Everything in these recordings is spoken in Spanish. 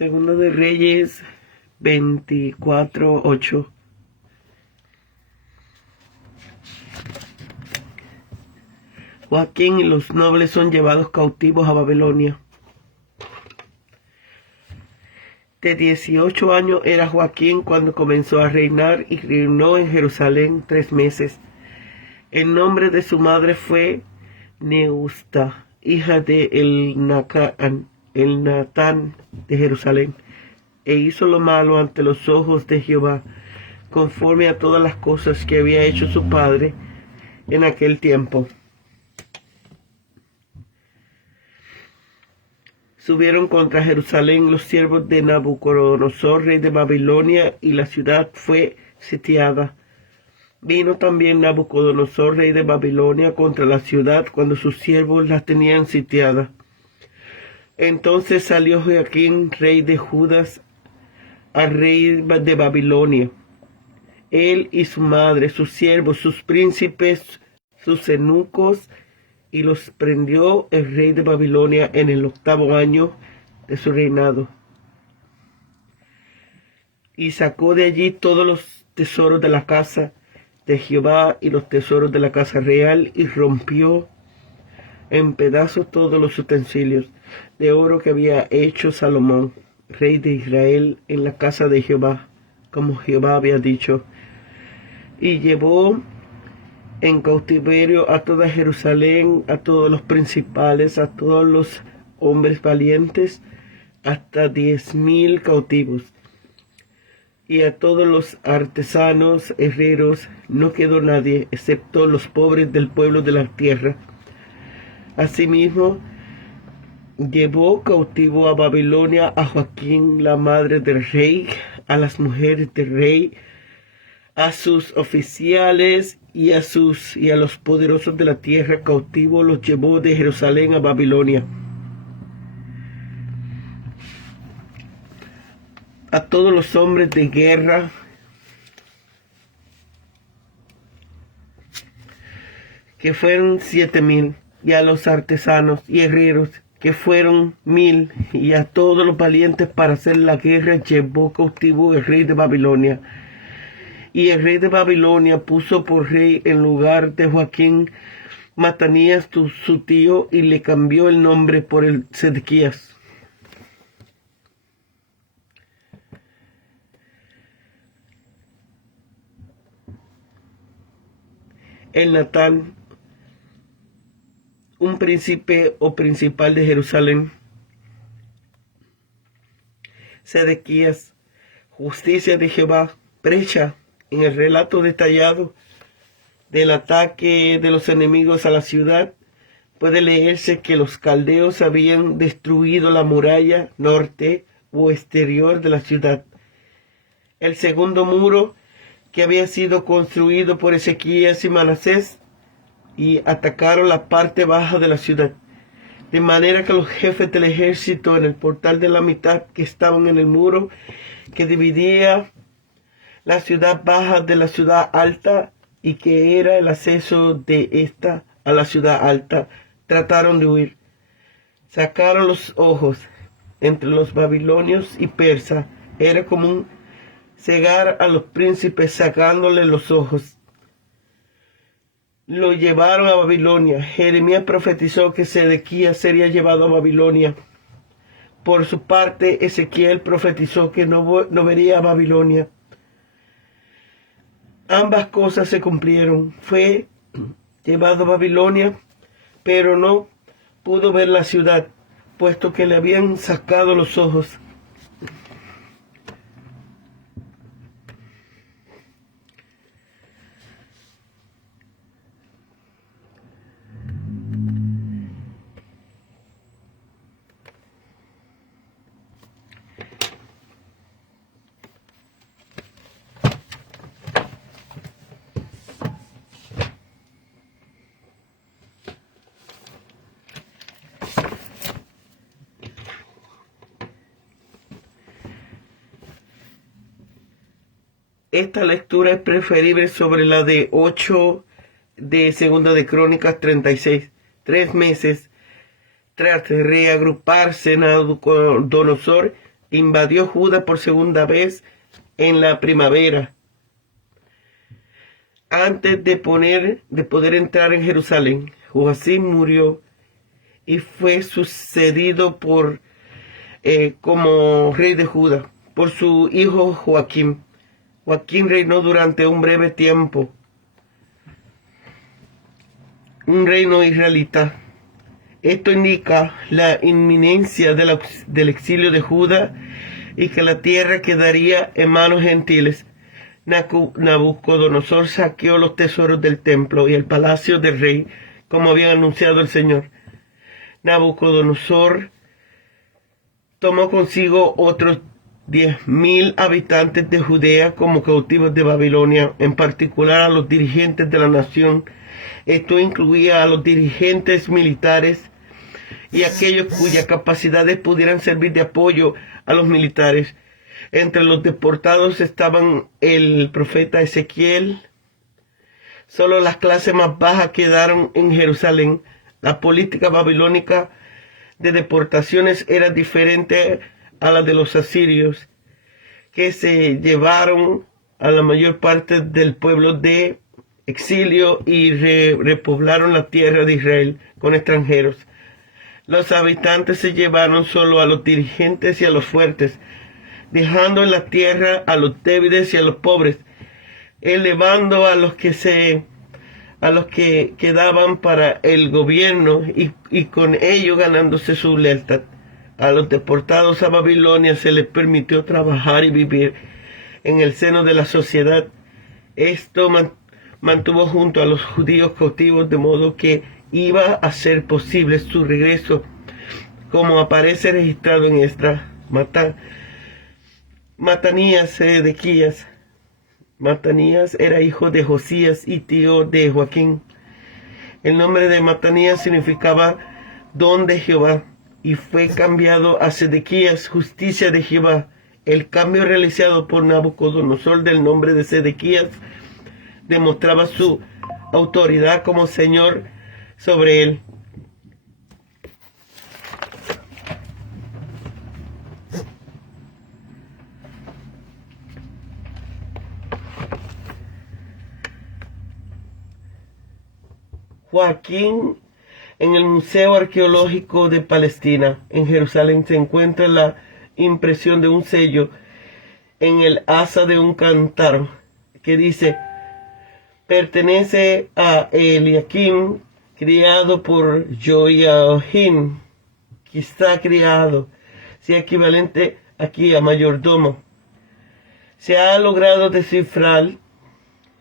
Segundo de Reyes 24:8. Joaquín y los nobles son llevados cautivos a Babilonia. De 18 años era Joaquín cuando comenzó a reinar y reinó en Jerusalén 3 meses. El nombre de su madre fue Neusta, hija de Elnatán de Jerusalén, e hizo lo malo ante los ojos de Jehová, conforme a todas las cosas que había hecho su padre en aquel tiempo. Subieron contra Jerusalén los siervos de Nabucodonosor, rey de Babilonia, y la ciudad fue sitiada. Vino también Nabucodonosor, rey de Babilonia, contra la ciudad cuando sus siervos la tenían sitiada. Entonces salió Joaquín, rey de Judas, al rey de Babilonia, él y su madre, sus siervos, sus príncipes, sus eunucos, y los prendió el rey de Babilonia en el 8º año de su reinado. Y sacó de allí todos los tesoros de la casa de Jehová y los tesoros de la casa real, y rompió en pedazos todos los utensilios de oro que había hecho Salomón, rey de Israel, en la casa de Jehová, como Jehová había dicho. Y llevó en cautiverio a toda Jerusalén, a todos los principales, a todos los hombres valientes, hasta 10,000 cautivos. Y a todos los artesanos, herreros, no quedó nadie, excepto los pobres del pueblo de la tierra. Asimismo, llevó cautivo a Babilonia a Joaquín, la madre del rey, a las mujeres del rey, a sus oficiales y a los poderosos de la tierra cautivos los llevó de Jerusalén a Babilonia. A todos los hombres de guerra que fueron 7,000, y a los artesanos y herreros que fueron 1,000, y a todos los valientes para hacer la guerra llevó cautivo el rey de Babilonia. Y el rey de Babilonia puso por rey en lugar de Joaquín Matanías, su tío, y le cambió el nombre por el Sedequías. Elnatán, un príncipe o principal de Jerusalén. Sedequías, justicia de Jehová, brecha en el relato detallado del ataque de los enemigos a la ciudad. Puede leerse que los caldeos habían destruido la muralla norte o exterior de la ciudad. El segundo muro, que había sido construido por Ezequías y Manasés, y atacaron la parte baja de la ciudad, de manera que los jefes del ejército en el portal de la mitad que estaban en el muro que dividía la ciudad baja de la ciudad alta, y que era el acceso de esta a la ciudad alta, trataron de huir. Sacaron los ojos entre los babilonios y persas. Era común cegar a los príncipes sacándole los ojos. Lo llevaron a Babilonia. Jeremías profetizó que Sedequías sería llevado a Babilonia. Por su parte, Ezequiel profetizó que no vería a Babilonia. Ambas cosas se cumplieron. Fue llevado a Babilonia, pero no pudo ver la ciudad, puesto que le habían sacado los ojos. Esta lectura es preferible sobre la de 8 de Segunda de Crónicas 36. 3 meses tras reagruparse Nabucodonosor, invadió Judá por segunda vez en la primavera, antes de poder entrar en Jerusalén. Joacim murió y fue sucedido como rey de Judá por su hijo Joaquín. Joaquín reinó durante un breve tiempo, un reino israelita. Esto indica la inminencia del exilio de Judá y que la tierra quedaría en manos gentiles. Nabucodonosor saqueó los tesoros del templo y el palacio del rey, como había anunciado el Señor. Nabucodonosor tomó consigo otros 10,000 habitantes de Judea como cautivos de Babilonia, en particular a los dirigentes de la nación. Esto incluía a los dirigentes militares y aquellos cuyas capacidades pudieran servir de apoyo a los militares. Entre los deportados estaban el profeta Ezequiel. Solo las clases más bajas quedaron en Jerusalén. La política babilónica de deportaciones era diferente a la de los asirios, que se llevaron a la mayor parte del pueblo de exilio y repoblaron la tierra de Israel con extranjeros. Los habitantes se llevaron solo a los dirigentes y a los fuertes, dejando en la tierra a los débiles y a los pobres, elevando a los que quedaban para el gobierno y con ello ganándose su lealtad. A los deportados a Babilonia se les permitió trabajar y vivir en el seno de la sociedad. Esto mantuvo junto a los judíos cautivos, de modo que iba a ser posible su regreso, como aparece registrado en Esdras. Matanías era hijo de Josías y tío de Joaquín. El nombre de Matanías significaba don de Jehová y fue cambiado a Sedequías, justicia de Jehová. El cambio realizado por Nabucodonosor del nombre de Sedequías demostraba su autoridad como señor sobre él. Joaquín, en el Museo Arqueológico de Palestina, en Jerusalén, se encuentra la impresión de un sello en el asa de un cántaro que dice: pertenece a Eliakim, criado por Joiakim, quizá criado, sea equivalente aquí a mayordomo. Se ha logrado descifrar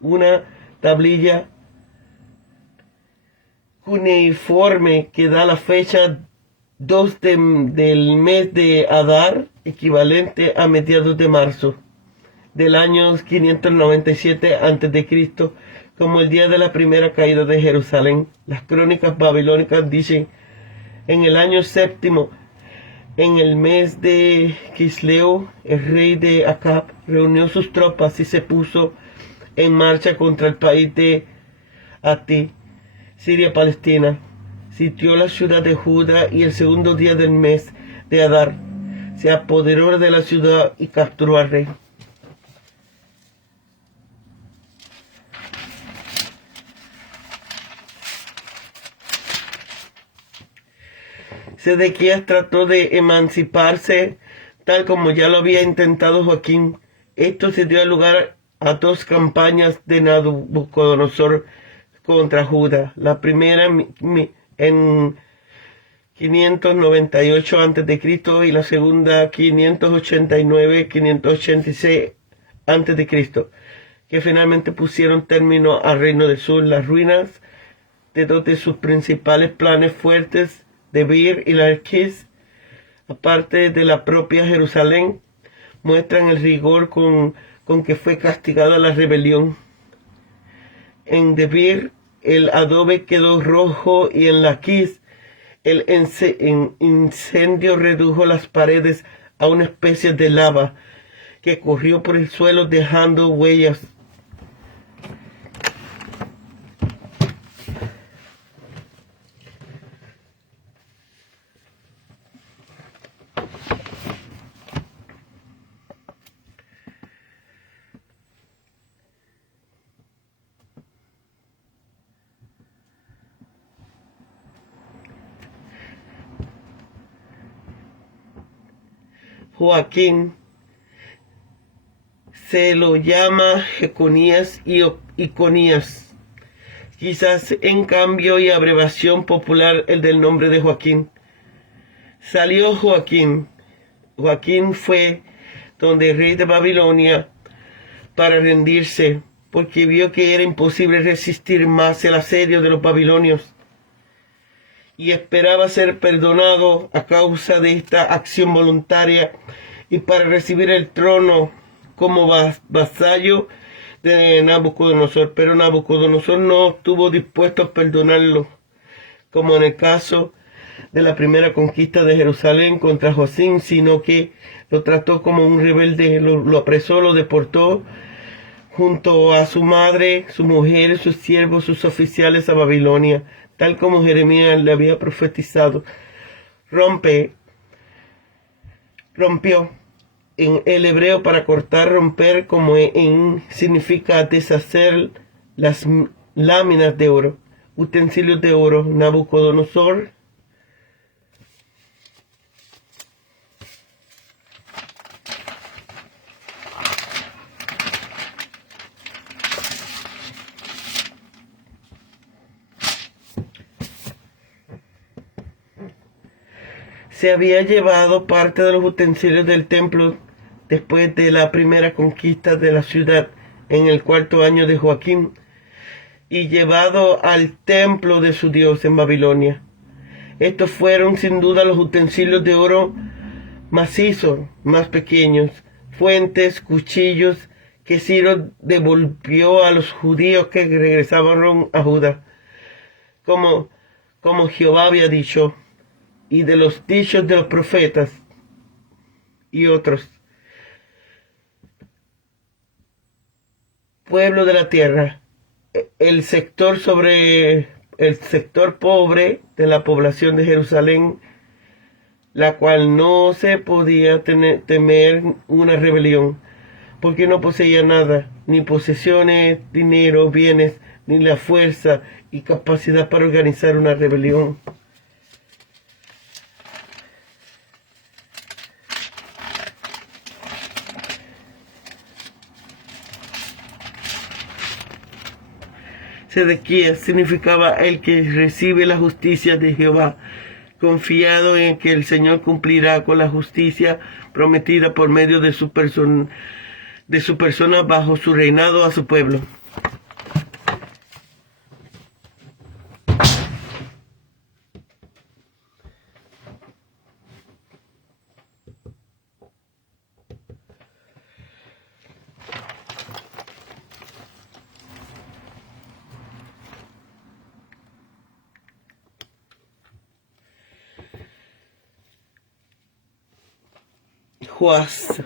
una tablilla cuneiforme que da la fecha 2 del mes de Adar, equivalente a mediados de marzo del año 597 a.C., como el día de la primera caída de Jerusalén. Las crónicas babilónicas dicen: en el año séptimo, en el mes de Quisleu, el rey de Acab reunió sus tropas y se puso en marcha contra el país de Ati, Siria-Palestina. Sitió la ciudad de Judá y el segundo día del mes de Adar se apoderó de la ciudad y capturó al rey. Sedequías trató de emanciparse, tal como ya lo había intentado Joaquín. Esto se dio lugar a 2 campañas de Nabucodonosor contra Judá. La primera en 598 a.C. y la segunda 589-586 a.C., que finalmente pusieron término al reino del sur. Las ruinas de 2 de sus principales planes fuertes, de Bir y Laquis, aparte de la propia Jerusalén, muestran el rigor con que fue castigada la rebelión. En Debir el adobe quedó rojo y en Laquis el incendio redujo las paredes a una especie de lava que corrió por el suelo dejando huellas. Joaquín se lo llama Jeconías y Iconías, quizás en cambio y abreviación popular el del nombre de Joaquín. Salió Joaquín. Joaquín fue donde el rey de Babilonia para rendirse, porque vio que era imposible resistir más el asedio de los babilonios y esperaba ser perdonado a causa de esta acción voluntaria y para recibir el trono como vasallo de Nabucodonosor. Pero Nabucodonosor no estuvo dispuesto a perdonarlo, como en el caso de la primera conquista de Jerusalén contra Joacim, sino que lo trató como un rebelde, lo apresó, lo deportó junto a su madre, su mujer, sus siervos, sus oficiales a Babilonia, tal como Jeremías le había profetizado. Rompió en el hebreo para cortar, romper, como significa deshacer las láminas de oro, utensilios de oro. Nabucodonosor se había llevado parte de los utensilios del templo después de la primera conquista de la ciudad en el 4º año de Joaquín y llevado al templo de su Dios en Babilonia. Estos fueron sin duda los utensilios de oro macizo más pequeños, fuentes, cuchillos que Ciro devolvió a los judíos que regresaban a Judá, como Jehová había dicho, y de los dichos de los profetas y otros. Pueblo de la tierra, el sector pobre de la población de Jerusalén, la cual no se podía temer una rebelión, porque no poseía nada, ni posesiones, dinero, bienes, ni la fuerza y capacidad para organizar una rebelión. Sedequías significaba el que recibe la justicia de Jehová, confiado en que el Señor cumplirá con la justicia prometida por medio de su persona bajo su reinado a su pueblo.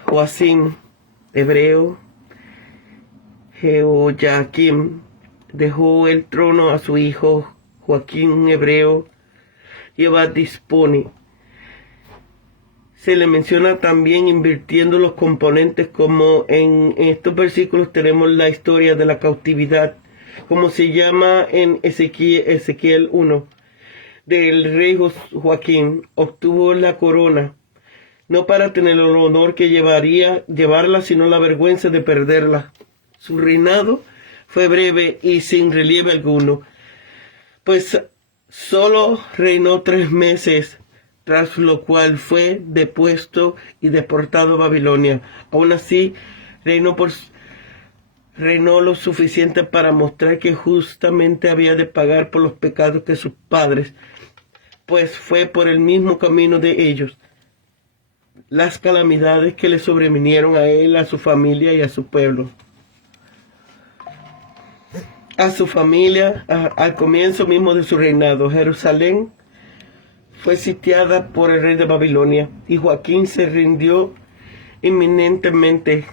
Joacim, hebreo, Jehoiakim, dejó el trono a su hijo Joaquín, hebreo, Jehová dispone. Se le menciona también invirtiendo los componentes, como en estos versículos tenemos la historia de la cautividad, como se llama en Ezequiel 1. Del rey Joaquín obtuvo la corona, no para tener el honor que llevarla, sino la vergüenza de perderla. Su reinado fue breve y sin relieve alguno, pues solo reinó 3 meses, tras lo cual fue depuesto y deportado a Babilonia. Aún así, reinó lo suficiente para mostrar que justamente había de pagar por los pecados de sus padres, pues fue por el mismo camino de ellos las calamidades que le sobrevinieron a él, a su familia y a su pueblo. A su familia, al comienzo mismo de su reinado, Jerusalén fue sitiada por el rey de Babilonia y Joaquín se rindió inminentemente.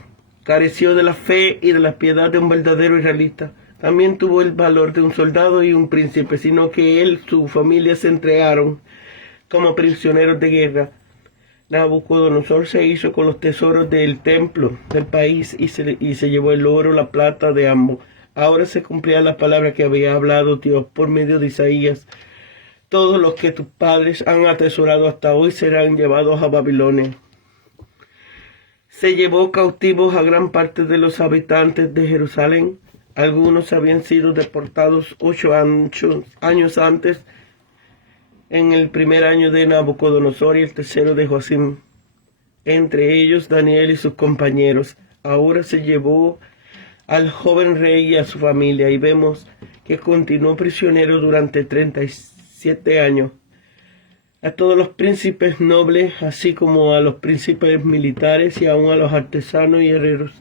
Careció de la fe y de la piedad de un verdadero israelita. También tuvo el valor de un soldado y un príncipe, sino que él y su familia se entregaron como prisioneros de guerra. Nabucodonosor se hizo con los tesoros del templo del país y se llevó el oro, la plata de ambos. Ahora se cumplía la palabra que había hablado Dios por medio de Isaías. Todos los que tus padres han atesorado hasta hoy serán llevados a Babilonia. Se llevó cautivos a gran parte de los habitantes de Jerusalén. Algunos habían sido deportados 8 años antes, en el primer año de Nabucodonosor y el tercero de Joacim, entre ellos Daniel y sus compañeros. Ahora se llevó al joven rey y a su familia, y vemos que continuó prisionero durante 37 años. A todos los príncipes nobles, así como a los príncipes militares y aun a los artesanos y herreros.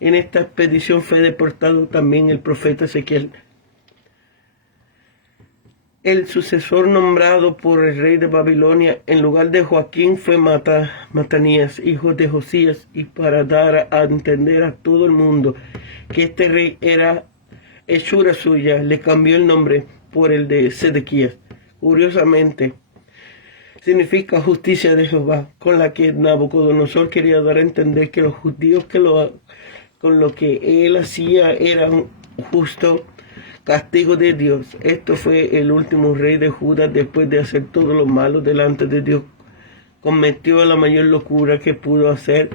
En esta expedición fue deportado también el profeta Ezequiel. El sucesor nombrado por el rey de Babilonia en lugar de Joaquín fue Matanías, hijo de Josías, y para dar a entender a todo el mundo que este rey era hechura suya, le cambió el nombre por el de Sedequías. Curiosamente, significa justicia de Jehová, con la que Nabucodonosor quería dar a entender que los judíos con lo que él hacía era un justo castigo de Dios. Esto fue el último rey de Judá después de hacer todo lo malo delante de Dios. Cometió la mayor locura que pudo hacer.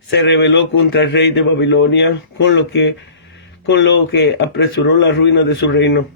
Se rebeló contra el rey de Babilonia, con lo que apresuró la ruina de su reino.